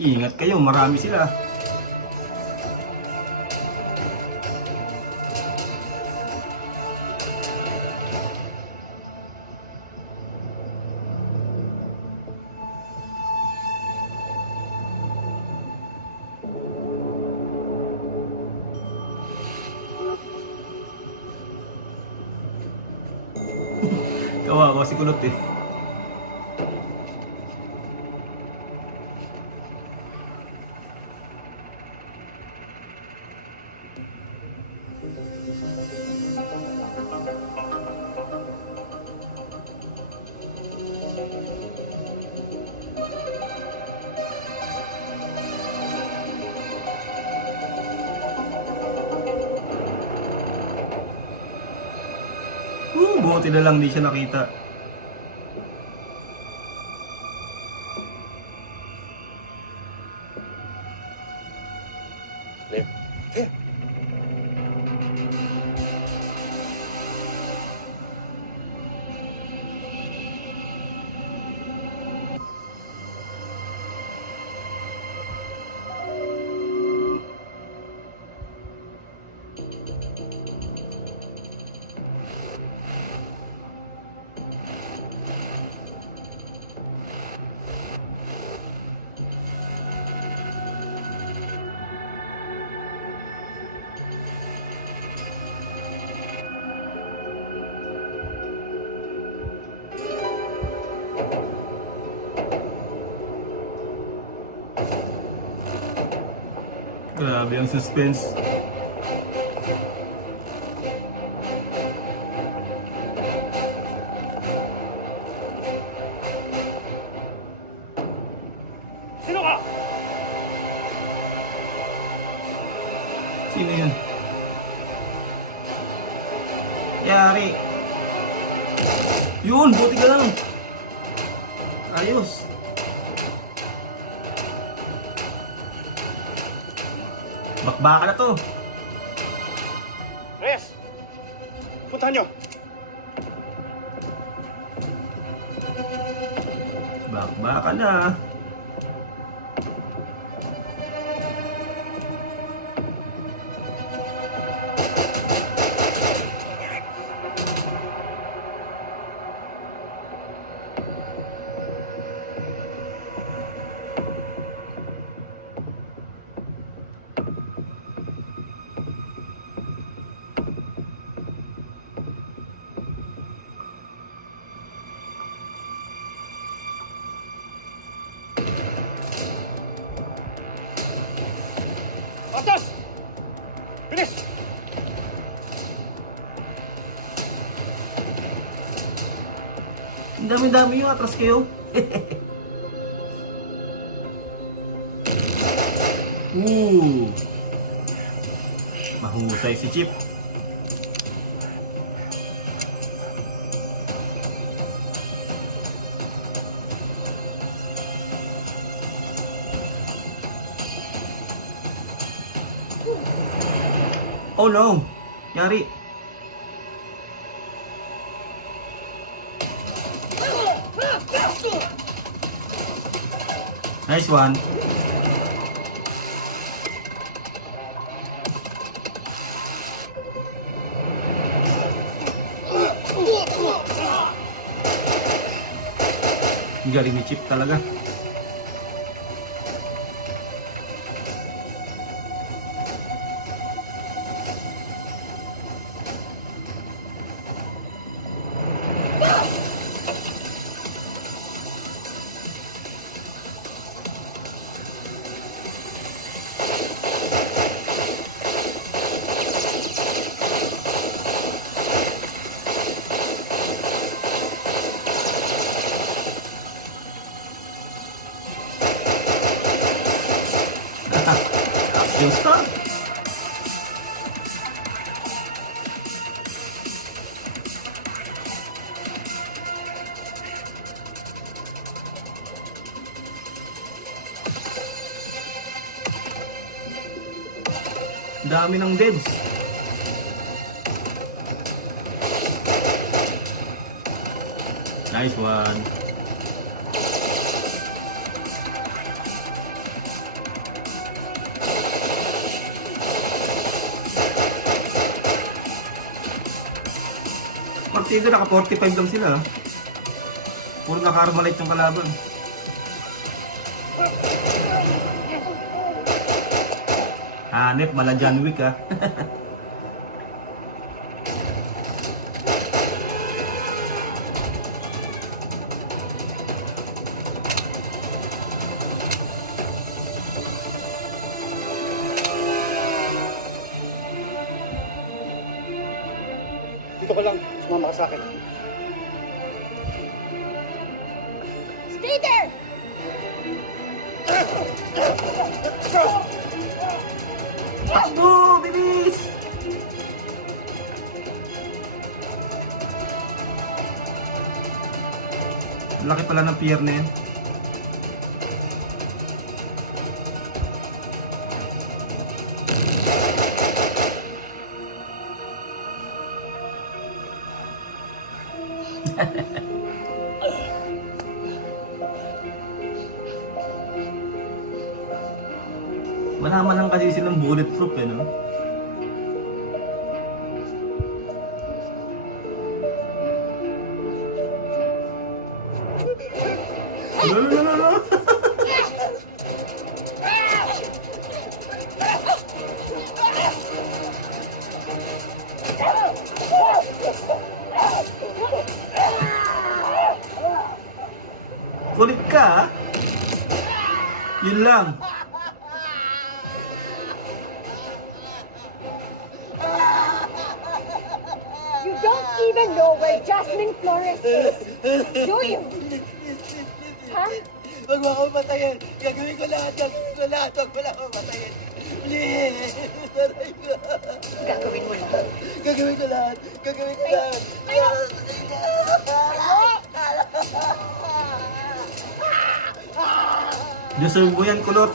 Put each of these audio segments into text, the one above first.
Ingat kayo, marami sila. Kawawa si Kulot eh. Buti na lang di siya nakita. Grabe ang suspense. Sino ka? Sino yun? Yari. Yun, buti ka lang. Ayos. Bakbaka na to. Reyes! Puntahan nyo! Bakbaka na. Atas! Bilis! Ang dami-dami yung atras kayo. Mahusay si Chip. Oh no! Yari! Nice one! Ang galing ni Chip talaga. Action star! Dami ng devs. Nice one. partida, naka 45 lang sila. Puro naka-armalite yung kalaban. Hanep, mala John Wick ah. Dito ka lang. Sumama ka sa akin. Stay there! Takbo, bilis! Laki pala ng pier na yun. Malaman lang kasi silang bulletproof eh, no? No. Kulit ka, ah. Yun lang. You don't even know where Jasmine Flores is, do you? Ha? Huwag mo akong patayin. Gagawin ko lahat. Gagawin ko lahat. Huwag mo lang akong patayin. Please. Aray ko. Gagawin mo lang. Gagawin ko lahat. Gagawin ko lahat. Deserve mo yan, kulot.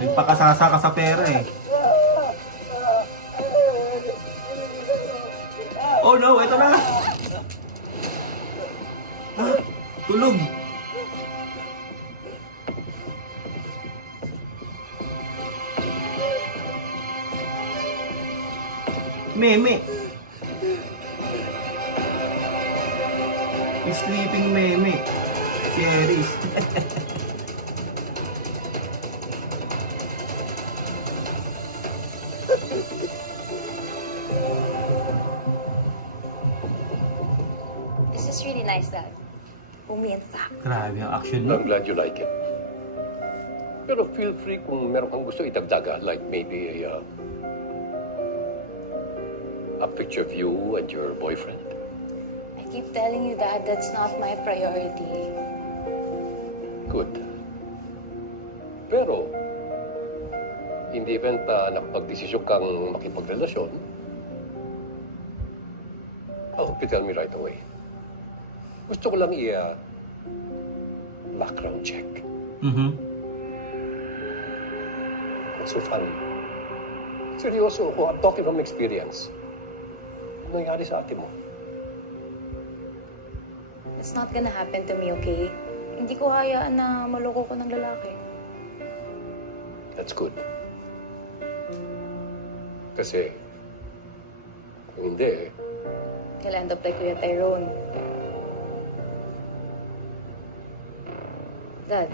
Nagpakasasa ka sa pera eh. Oh no, ito na! Ah, tulog! Meme! Sleeping meme. Si Aries. This is really nice, Dad. Umi, in fact. Grabe ang action mo. I'm glad you like it. Pero feel free kung meron kang gusto idagdaga, like maybe a picture of you and your boyfriend. I keep telling you, Dad, that's not my priority. Good. Pero, in the event nakapag-desisyon kang makipagrelasyon, I hope you tell me right away. Gusto ko lang background check. What's so funny? Seryoso ako, I'm talking from experience. Ano nangyari sa ate mo? It's not gonna happen to me, okay? Hindi ko hayaan na maloko ko ng lalaki. That's good. Kasi, kung hindi, He'll end up like Kuya Tyrone. Dad,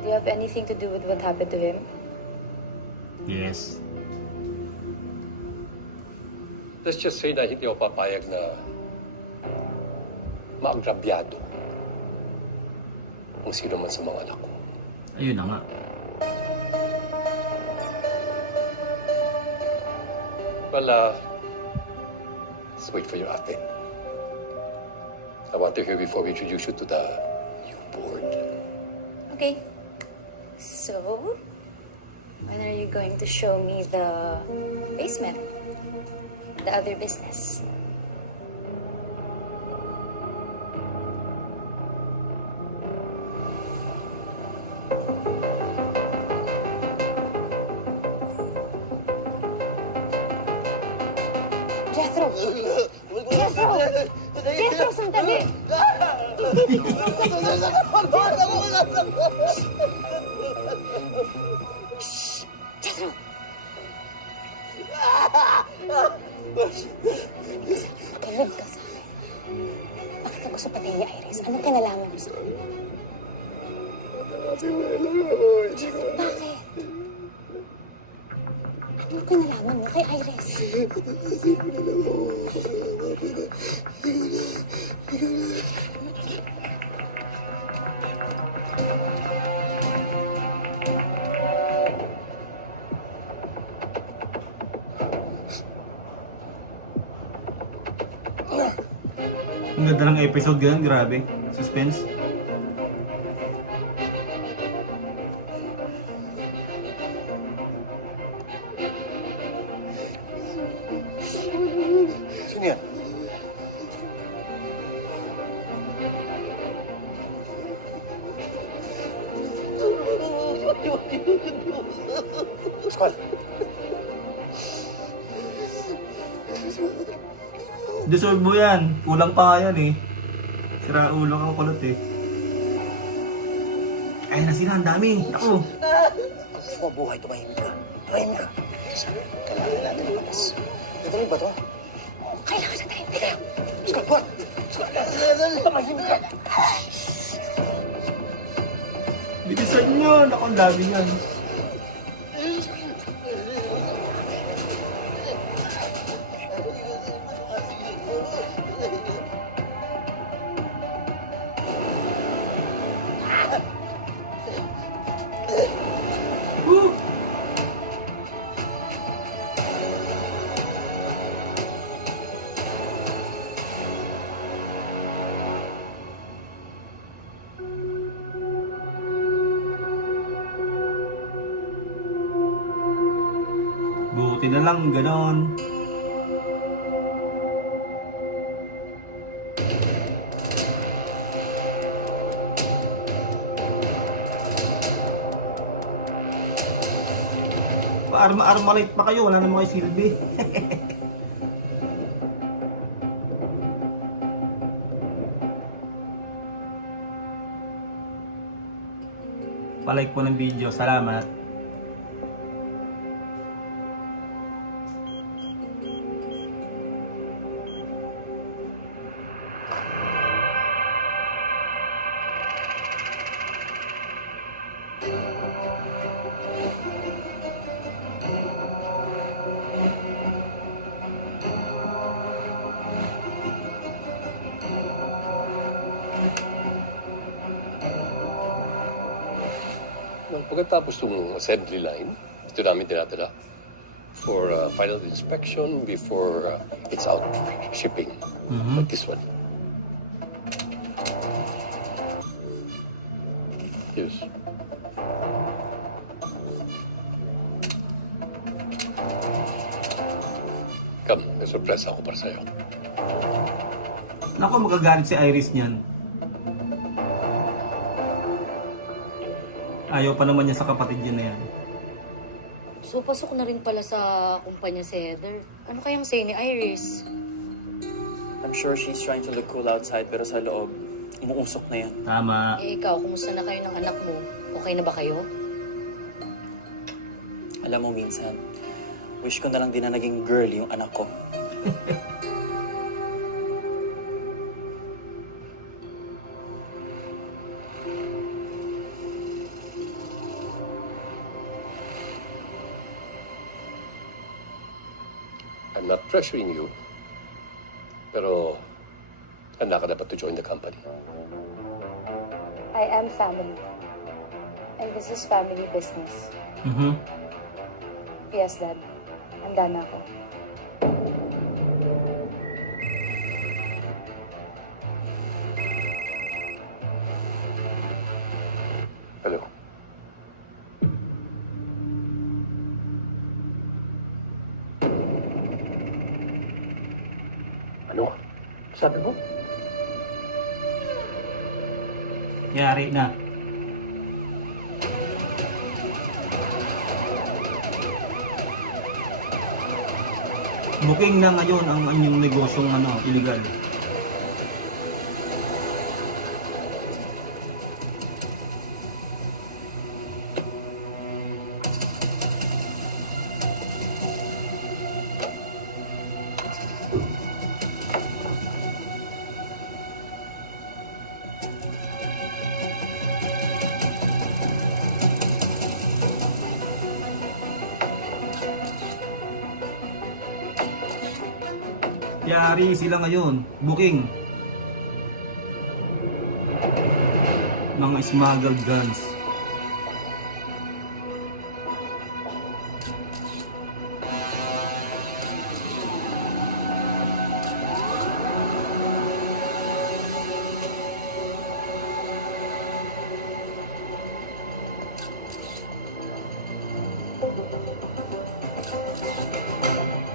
do you have anything to do with what happened to him? Yes. let's just say na hindi ako papayag na maagrabyado kung sino man sa mga anak ko. Ayun na nga. Well, let's wait for your ate. I want to hear before we introduce you to the new board. Okay. So, when are you going to show me the basement? The other business? Jethro! Jethro! Jethro, sandali! Shh! Jethro! Anong kinalaman mo sa kanya? Bakit? Anong kinalaman mo kay Iris? Ang ganda ng episode ganun, grabe. Suspense. Sino yan? Pascual. Deserve mo yan. Kulang pa nga yan eh. Sira ulo ka kulot eh. Ayun na sila, ang dami. Ako. Gusto mo buhay, tumahimik ka. Tumahimik ka. Kailangan natin lumabas. Natuloy ba to? Kailangan na tayo. Teka, Pascual, buwan! Pascual, tumahimik ka. Bitisan nyo. Ako, ang dami yan. Woo! Buti na lang, ganon. Armalite pa kayo, wala naman kayo silbi. Palike po ng video, salamat. Well, pagkatapos ng assembly line, ito namin dinadala for final inspection before it's out shipping. Like this one. Yes. Come, may surprise ako para sa'yo. Naku, magagalit si Iris niyan. Ayaw pa naman niya sa kapatid niya na yan. So, pasok na rin pala sa kumpanya si Heather. Ano kayang say ni Iris? I'm sure she's trying to look cool outside pero sa loob, umuusok na yan. Tama. Eh, ikaw, kumusta na kayo ng anak mo? Okay na ba kayo? Alam mo minsan, wish ko na lang din na naging girl yung anak ko. I'm not pressuring you, pero handa ka dapat to join the company. I am family. And this is family business. Yes, Dad. Handa na ako. Hello? Ano? Sabi mo? Yari na. Booking na ngayon ang inyong negosyong illegal. Yari sila ngayon. Booking. Mga smuggled guns.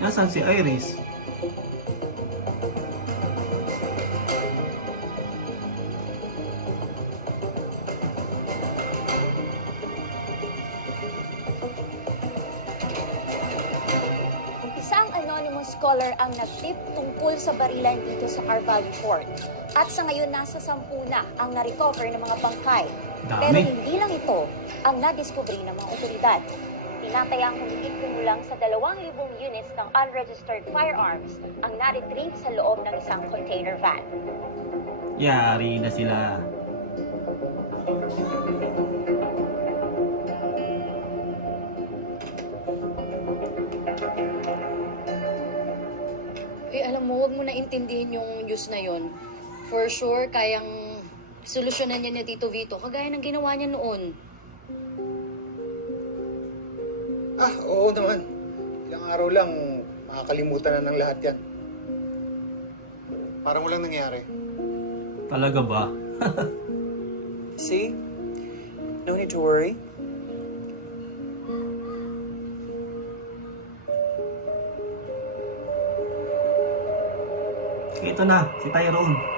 Nasaan si Iris? Isang anonymous caller ang nag-tip tungkol sa barilan dito sa Carvalho Fort. At sa ngayon, nasa 10 na ang na-recover ng mga bangkay. Dami. Pero hindi lang ito ang nadiskubre ng mga otoridad. Tinatayang humigit kumulang sa 2,000 units ng unregistered firearms ang na-retrieve sa loob ng isang container van. Yari na sila. Eh, alam mo, wag mo na intindihin yung news na yon. For sure, kayang solusyonan niya ni Tito Vito, kagaya ng ginawa niya noon. Oo naman. Ilang araw lang, makakalimutan na ng lahat yan. Parang walang nangyari. Talaga ba? See? No need to worry. Ito na, si Tyrone.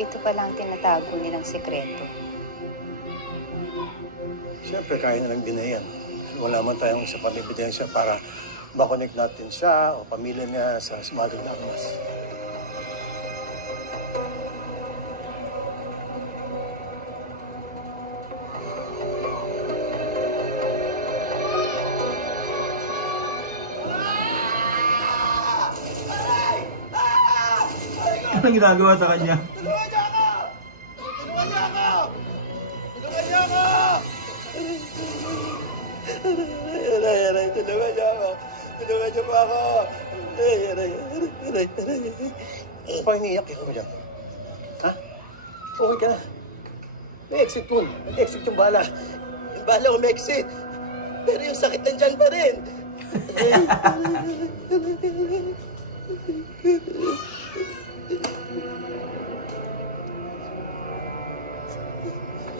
Ito pala ang tinatago nilang sekreto. Siyempre, kaya nilang binayan. Wala man tayong isa pang ebidensya para makonect natin siya o pamilya niya sa smuggled arms. Anong ginagawa sa kanya? Tulungan niyo ako! Tulungan niyo ako! Tulungan niyo ako! Aray, tulungan niyo ako! Tulungan niyo po ako! Aray. Pa iniiyak ka mo dyan? Ha? Okay ka na. May exit dun. May exit yung bala. Yung bala umexit. Pero yung sakit nandyan pa rin.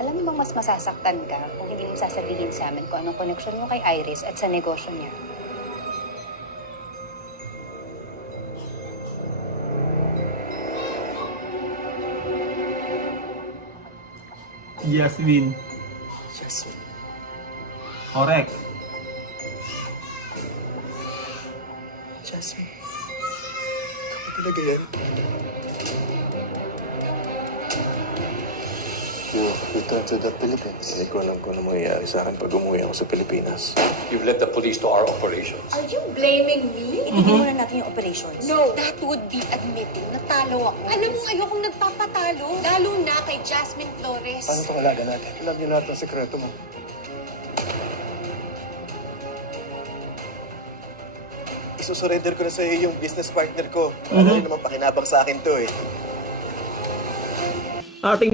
Alam mo bang mas masasaktan ka kung hindi mo sasabihin sa amin kung anong koneksyon mo kay Iris at sa negosyo niya? Jasmine. Jasmine. Correct. Jasmine. Ikaw ba talaga yan? You return to the Philippines. Hindi ko alam kung ano mangyayari sa akin pag umuwi ako sa Pilipinas. You've led the police to our operations. Are you blaming me? Itigil muna natin yung operations. No. That would be admitting na talo ako. Alam mo, ayokong nagpapatalo. Lalo na kay Jasmine Flores. Paano itong alaga natin? Alam niyo lahat ng sekreto mo. Isusurrender ko na sa iyo yung business partner ko. Ano rin naman pakinabang sa akin to eh. Ating